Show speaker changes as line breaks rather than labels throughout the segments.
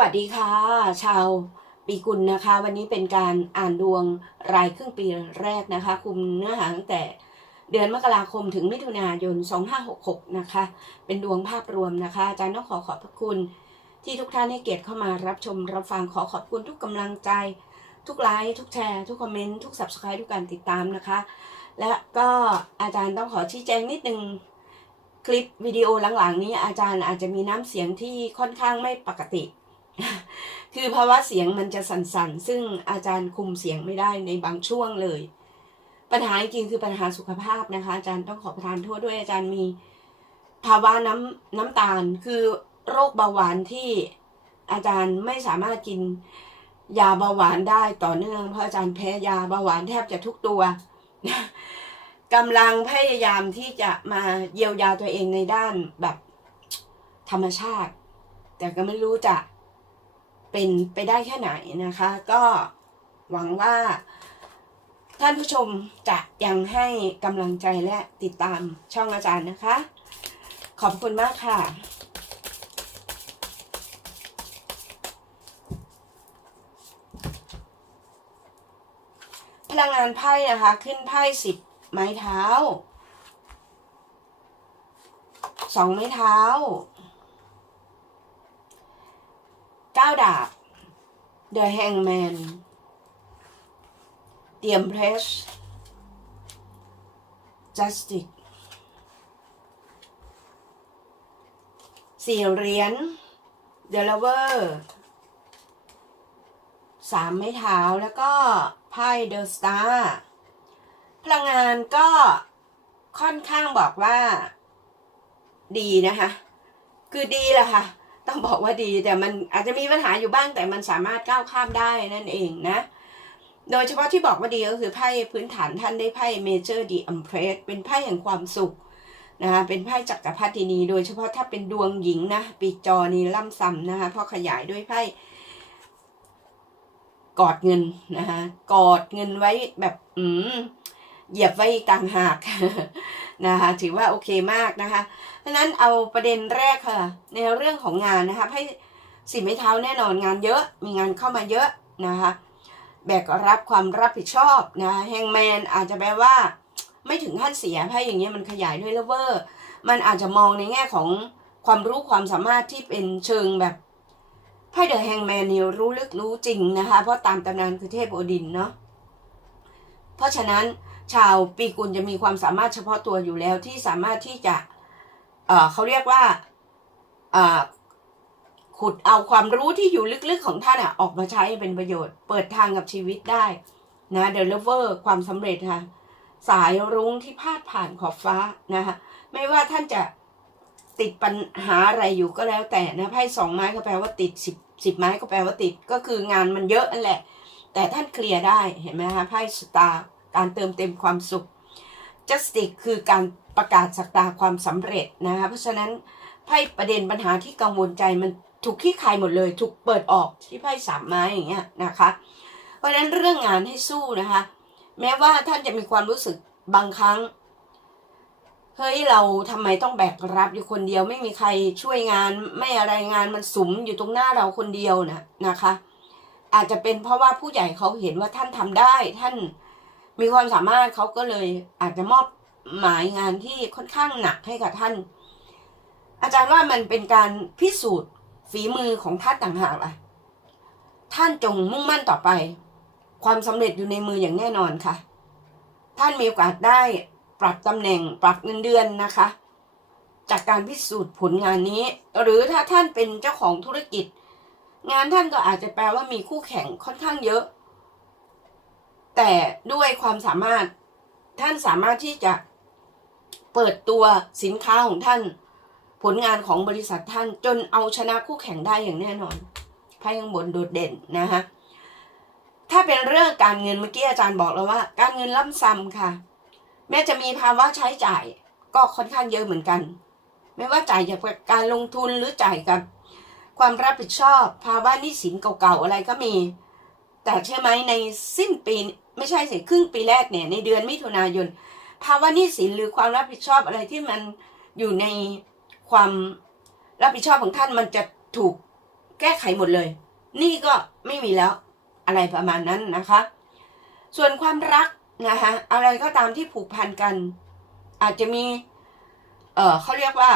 วัสดีค่ะ ชาวปีกุลนะคะ วันนี้เป็นการอ่านดวงรายครึ่งปีแรกนะคะ คุมเนื้อหาตั้งแต่เดือนมกราคมถึงมิถุนายน 2566 นะคะ เป็นดวงภาพรวมนะคะ อาจารย์ต้องขอขอบพระคุณ ที่ทุกท่านให้เกียรติเข้ามารับชมรับฟังขอขอบคุณทุกกำลังใจ ทุกไลค์ทุกแชร์ ทุกคอมเมนต์ทุก subscribe ทุกการติดตามนะคะ และก็อาจารย์ต้องขอชี้แจงนิดนึงคลิปวิดีโอหลังๆ นี้อาจารย์อาจจะมีน้ำเสียงที่ค่อนข้างไม่ปกติ คือภาวะเสียงมันจะสั่นๆ ซึ่งอาจารย์คุมเสียงไม่ได้ในบางช่วงเลย ปัญหาจริงคือปัญหาสุขภาพนะคะ อาจารย์ต้องขอประทานโทษด้วยอาจารย์มีภาวะน้ำน้ำตาล คือโรคเบาหวานที่อาจารย์ไม่สามารถกินยาเบาหวานได้ต่อเนื่อง เพราะอาจารย์แพ้ยาเบาหวานแทบจะทุกตัวกำลังพยายามที่จะมาเยียวยาตัวเองในด้านแบบธรรมชาติ แต่ก็ไม่รู้จะ เป็นไปได้แค่ไหนนะคะ ก็หวังว่าท่านผู้ชมจะยังให้กำลังใจและติดตามช่องอาจารย์นะคะ ขอบคุณมากค่ะ พลังงานไพ่นะคะ ขึ้นไพ่สิบไม้เท้าสองไม้เท้า เก้าดาบ The Hangman เตรียมเพรส Justice สี่เหรียญ The Lover สามไม้เท้าแล้วก็ไพ่ The Star พลังงานก็ค่อนข้างบอกว่า ดีนะคะ คือดีแหละค่ะ ต้องบอกว่าดีแต่มันอาจจะมีปัญหาอยู่บ้างแต่มันสามารถก้าวข้ามได้นั่นเองนะ โดยเฉพาะที่บอกว่าดีก็คือไพ่พื้นฐานท่านได้ไพ่เมเจอร์ดีอัมเพรสเป็นไพ่แห่งความสุขนะคะเป็นไพ่จักรพรรดินี โดยเฉพาะถ้าเป็นดวงหญิงนะปีจอนี่ล่ำซ้ำนะคะเพราะขยายด้วยไพ่กอดเงินนะคะกอดเงินไว้แบบอืมเหยียบไว้ต่างหาก นะคะถือว่าโอเคมากนะคะเพราะฉะนั้นเอาประเด็นแรกค่ะ ในเรื่องของงานนะคะให้สิไม่เท้าแน่นอนงานเยอะมีงานเข้ามาเยอะนะคะแบกรับความรับผิดชอบนะแฮงแมนอาจจะแปลว่า ไม่ถึงขั้นเสียไพ่อย่างเงี้ยมันขยายด้วยเลเวอร์ มันอาจจะมองในแง่ของความรู้ความสามารถที่เป็นเชิงแบบไพ่เดอะแฮงแมนนี่รู้ลึกรู้จริงนะคะ เพราะตามตำนานคือเทพโอดินเนาะเพราะฉะนั้น ชาวปีกุลจะมีความสามารถเฉพาะตัวอยู่แล้วที่สามารถที่จะเเขาเรียกว่าขุดเอาความรู้ที่อยู่ลึกๆของท่านอะออกมาใช้เป็นประโยชน์ เปิดทางกับชีวิตได้นะเดลเวอร์ความสำเร็จค่ะ สายรุ้งที่พาดผ่านขอบฟ้านะคะไม่ว่าท่านจะติดปัญหาอะไรอยู่ก็แล้วแต่นะไพ่สองไม้ก็แปลว่าติดสิบสิบไม้ก็แปลว่าติดก็คืองานมันเยอะนั่นแหละ แต่ท่านเคลียร์ได้เห็นไหมคะไพ่สตาร์ การเติมเต็มความสุข justice คือการประกาศสักดาความสำเร็จนะคะเพราะฉะนั้นไพ่ประเด็นปัญหาที่กังวลใจมันถูกขี้คายหมดเลย ถูกเปิดออกที่ไพ่สามไม้อย่างเงี้ยนะคะ เพราะฉะนั้นเรื่องงานให้สู้นะคะ แม้ว่าท่านจะมีความรู้สึกบางครั้งเฮ้ยเราทำไมต้องแบกรับอยู่คนเดียวไม่มีใครช่วยงานไม่อะไรงานมันสุมอยู่ตรงหน้าเราคนเดียวนะนะคะ อาจจะเป็นเพราะว่าผู้ใหญ่เขาเห็นว่าท่านทำได้ท่าน มีความสามารถเขาก็เลยอาจจะมอบหมายงานที่ค่อนข้างหนักให้กับท่าน อาจารย์ว่ามันเป็นการพิสูจน์ฝีมือของท่านต่างหากล่ะท่านจงมุ่งมั่นต่อไป ความสำเร็จอยู่ในมืออย่างแน่นอนค่ะ ท่านมีโอกาสได้ปรับตำแหน่งปรับเงินเดือนนะคะ จากการพิสูจน์ผลงานนี้ หรือถ้าท่านเป็นเจ้าของธุรกิจ งานท่านก็อาจจะแปลว่ามีคู่แข่งค่อนข้างเยอะ แต่ด้วยความสามารถท่านสามารถที่จะเปิดตัวสินค้าของท่านผลงานของบริษัทท่านจนเอาชนะคู่แข่งได้อย่างแน่นอนไพ่ข้างบนโดดเด่นนะคะถ้าเป็นเรื่องการเงินเมื่อกี้อาจารย์บอกแล้วว่า การเงินล่ำซ้ำค่ะ แม้จะมีภาวะใช้จ่ายก็ค่อนข้างเยอะเหมือนกัน ไม่ว่าจ่ายจากการลงทุนหรือจ่ายกับความรับผิดชอบ ภาวะหนี้สินเก่าๆอะไรก็มี แต่เชื่อไหมในสิ้นปี ไม่ใช่สิครึ่งปีแรกเนี่ยในเดือนมิถุนายนภาวะหนี้สินหรือความรับผิดชอบอะไรที่มันอยู่ในความรับผิดชอบของท่านมันจะถูกแก้ไขหมดเลย นี่ก็ไม่มีแล้วอะไรประมาณนั้นนะคะ ส่วนความรักนะคะอะไรก็ตามที่ผูกพันกัน อาจจะมี เออเขาเรียกว่า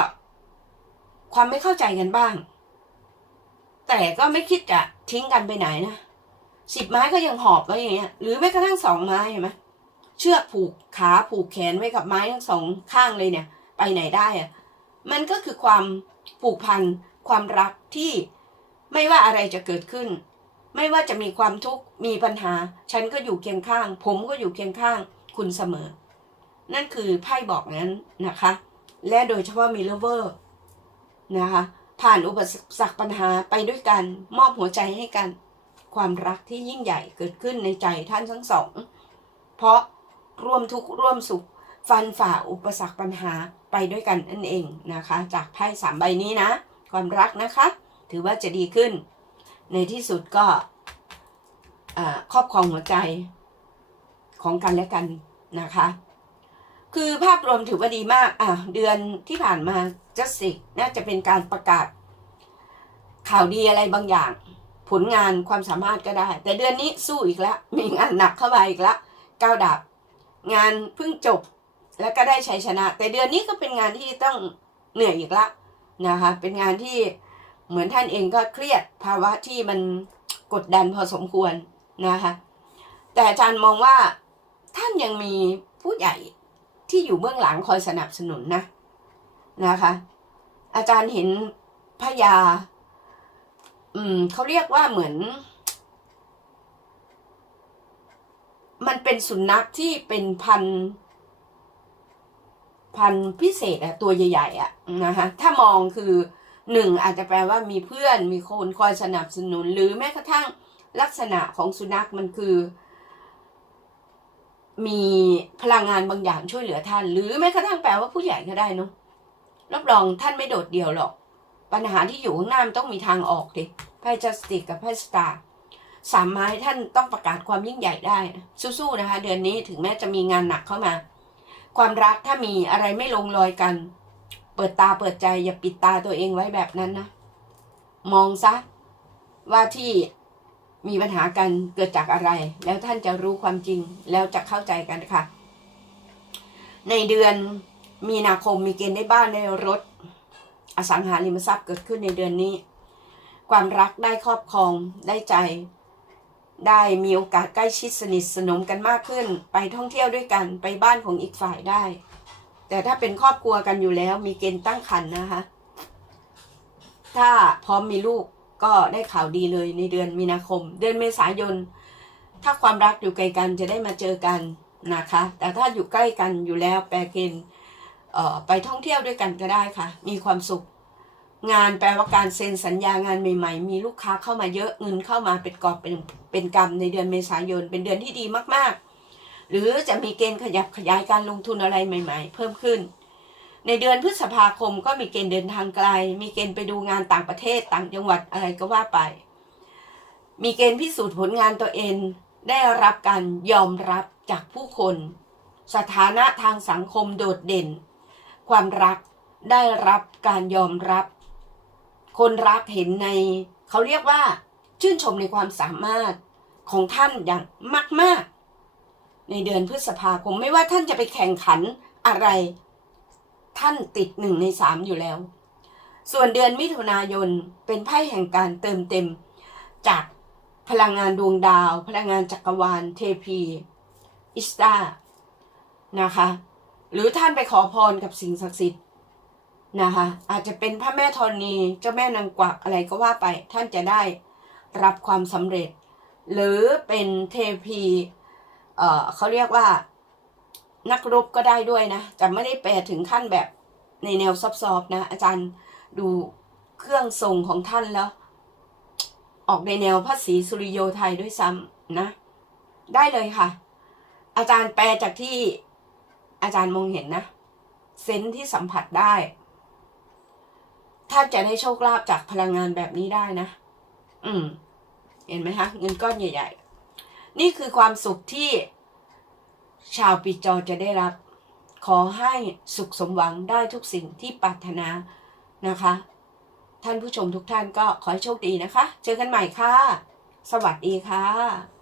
ความไม่เข้าใจกันบ้าง แต่ก็ไม่คิดจะทิ้งกันไปไหนนะ สิบไม้ก็ยังหอบไว้อย่างเงี้ย หรือแม้กระทั่งสองไม้เห็นไหมเชือกผูกขาผูกแขนไว้กับไม้ทั้งสองข้างเลยเนี่ย ไปไหนได้อะมันก็คือความผูกพันความรักที่ไม่ว่าอะไรจะเกิดขึ้น ไม่ว่าจะมีความทุกข์มีปัญหา ฉันก็อยู่เคียงข้าง ผมก็อยู่เคียงข้างคุณเสมอ นั่นคือไพ่บอกนั้นนะคะ และโดยเฉพาะมีเลเวอร์นะคะผ่านอุปสรรคปัญหาไปด้วยกันมอบหัวใจให้กัน ความรักที่ยิ่งใหญ่เกิดขึ้นในใจท่านทั้งสอง เพราะร่วมทุกข์ร่วมสุข ฟันฝ่าอุปสรรคปัญหาไปด้วยกันนั่นเองนะคะ จากไพ่สามใบนี้นะ ความรักนะคะ ถือว่าจะดีขึ้น ในที่สุดก็ครอบครองหัวใจของกันและกันนะคะ คือภาพรวมถือว่าดีมากอะเดือนที่ผ่านมาจัสติกน่าจะเป็นการประกาศข่าวดีอะไรบางอย่าง ผลงานความสามารถก็ได้ แต่เดือนนี้สู้อีกแล้วมีงานหนักเข้ามาอีกแล้วก้าวดับ งานเพิ่งจบแล้วก็ได้ชัยชนะ แต่เดือนนี้ก็เป็นงานที่ต้องเหนื่อยอีกแล้วนะคะเป็นงานที่เหมือนท่านเองก็เครียดภาวะที่มันกดดันพอสมควรนะคะแต่อาจารย์มองว่าท่านยังมีผู้ใหญ่ที่อยู่เบื้องหลังคอยสนับสนุนนะนะคะ อาจารย์เห็นพญา อืมเขาเรียกว่าเหมือน มันเป็นสุนัขที่เป็นพัน พันพิเศษอะตัวใหญ่ๆอะนะคะถ้ามองคือหนึ่งอาจจะแปลว่ามีเพื่อนมีคนคอยสนับสนุน หรือแม้กระทั่งลักษณะของสุนัขมันคือ มีพลังงานบางอย่างช่วยเหลือท่าน หรือแม้กระทั่งแปลว่าผู้ใหญ่ก็ได้เนาะรับรองท่านไม่โดดเดี่ยวหรอก ปัญหาที่อยู่ข้างหน้ามันต้องมีทางออกดิ ไพ่จัสติกกับไพ่สตาร์สามไม้ท่านต้องประกาศความยิ่งใหญ่ได้สู้ๆนะคะ เดือนนี้ถึงแม้จะมีงานหนักเข้ามา ความรักถ้ามีอะไรไม่ลงรอยกัน เปิดตาเปิดใจอย่าปิดตาตัวเองไว้แบบนั้นนะ มองซะว่าที่มีปัญหากันเกิดจากอะไร แล้วท่านจะรู้ความจริงแล้วจะเข้าใจกันค่ะ ในเดือนมีนาคมมีเกณฑ์ได้บ้านได้รถ อสังหาริมทรัพย์เกิดขึ้นในเดือนนี้ ความรักได้ครอบครองได้ใจ ได้มีโอกาสใกล้ชิดสนิทสนมกันมากขึ้น ไปท่องเที่ยวด้วยกันไปบ้านของอีกฝ่ายได้ แต่ถ้าเป็นครอบครัวกันอยู่แล้ว มีเกณฑ์ตั้งครรภ์นะคะ ถ้าพร้อมมีลูกก็ได้ข่าวดีเลยในเดือนมีนาคม เดือนเมษายน ถ้าความรักอยู่ไกลกันจะได้มาเจอกันนะคะ แต่ถ้าอยู่ใกล้กันอยู่แล้วแปลเกณฑ์ไปท่องเที่ยวด้วยกันก็ได้ค่ะ มีความสุข งานแปลว่าการเซ็นสัญญางานใหม่ ๆ มีลูกค้าเข้ามาเยอะเงินเข้ามาเป็นกอบเป็นเป็นกำในเดือนเมษายน เป็นเดือนที่ดีมากๆ หรือจะมีเกณฑ์ขยับขยายการลงทุนอะไรใหม่ ๆ เพิ่มขึ้น ในเดือนพฤษภาคมก็มีเกณฑ์เดินทางไกล มีเกณฑ์ไปดูงานต่างประเทศต่างจังหวัดอะไรก็ว่าไป มีเกณฑ์พิสูจน์ผลงานตัวเองได้รับการยอมรับจากผู้คน สถานะทางสังคมโดดเด่น ความรักได้รับการยอมรับ คนรักเห็นใน เขาเรียกว่า ชื่นชมในความสามารถของท่านอย่างมาก ๆ ในเดือนพฤษภาคมไม่ว่าท่านจะไปแข่งขันอะไร ท่านติดหนึ่งในสามอยู่แล้ว ส่วนเดือนมิถุนายนเป็นไพ่แห่งการเติมเต็ม จากพลังงานดวงดาว พลังงานจักรวาลเทพีอิสตานะคะ หรือท่านไปขอพรกับสิ่งศักดิ์สิทธิ์ นะคะ อาจจะเป็นพระแม่ธรณีเจ้าแม่นางกวักอะไรก็ว่าไป ท่านจะได้รับความสำเร็จ หรือเป็นเทพีเอ่อเขาเรียกว่านักรบก็ได้ด้วยนะ จะไม่ได้แปลถึงขั้นแบบในแนวซอฟๆนะ อาจารย์ดูเครื่องทรงของท่านแล้ว ออกในแนวพระศรีสุริโยไทยด้วยซ้ำนะ ได้เลยค่ะ อาจารย์แปลจากที่อาจารย์มองเห็นนะ เซนที่สัมผัสได้ ถ้าจะได้โชคลาภจากพลังงานแบบนี้ได้นะ อืม เห็นไหมคะ เงินก้อนใหญ่ ๆ นี่คือความสุขที่ชาวปีจอจะได้รับ ขอให้สุขสมหวังได้ทุกสิ่งที่ปรารถนานะคะทท่านผู้ชมทุกท่านก็ขอให้โชคดีนะคะ เจอกันใหม่ค่ะ สวัสดีค่ะ